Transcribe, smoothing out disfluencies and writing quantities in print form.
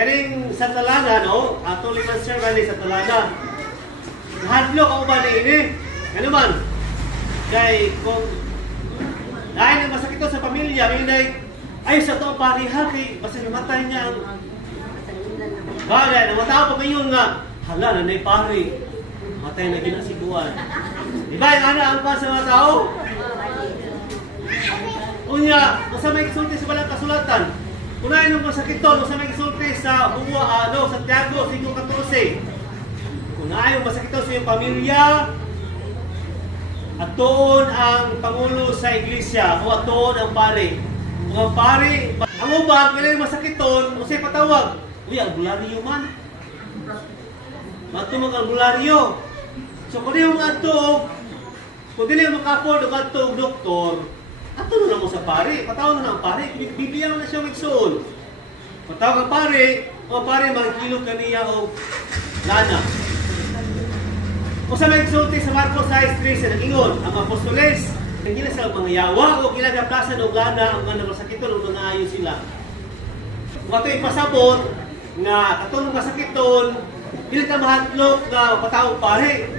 kaning sa talaga, no? Ato liman sir bali sa talaga. Hadlo ka ba ni ini? Ano man? Kay kung dahil na masakit to sa pamilya, may ay sa to pariha kay basta namatay niya ang bagay, namatay pa ngayon nga. Hala, nanay pari. Matay na ginasiguan. Diba yung ang pa sa mga tao? Unya, masamay kisulti sa balang kasulatan. Kunain nung masakit to, masamay kisulti sa Santiago 5:14. Kunain nung masakit to sa iyong pamilya, at doon ang Pangulo sa Iglesia, o at doon ang pare. Mga pare, ang ubang, kailangan masakit to, o sa'y patawag. Uy, albularyo man. Matumag albularyo. So, kung di mo kung di mo makapod o kanto doktor, ato na mo sa pare. Patawag na ang pare. Bibigyan na siya magsuon. Patawag ang pare, o pare, magkilog kaniya o lana. O sa may exulti sa Marcos 6:13 sa nag-ingon, ang apostoles, ang gila sa mga yawa o ginagaplasan o gana, ang mga masakiton o mga ayo sila. Kung ito ipasabot, nga katulong masakiton, hindi ka mahatlok na patawag pare.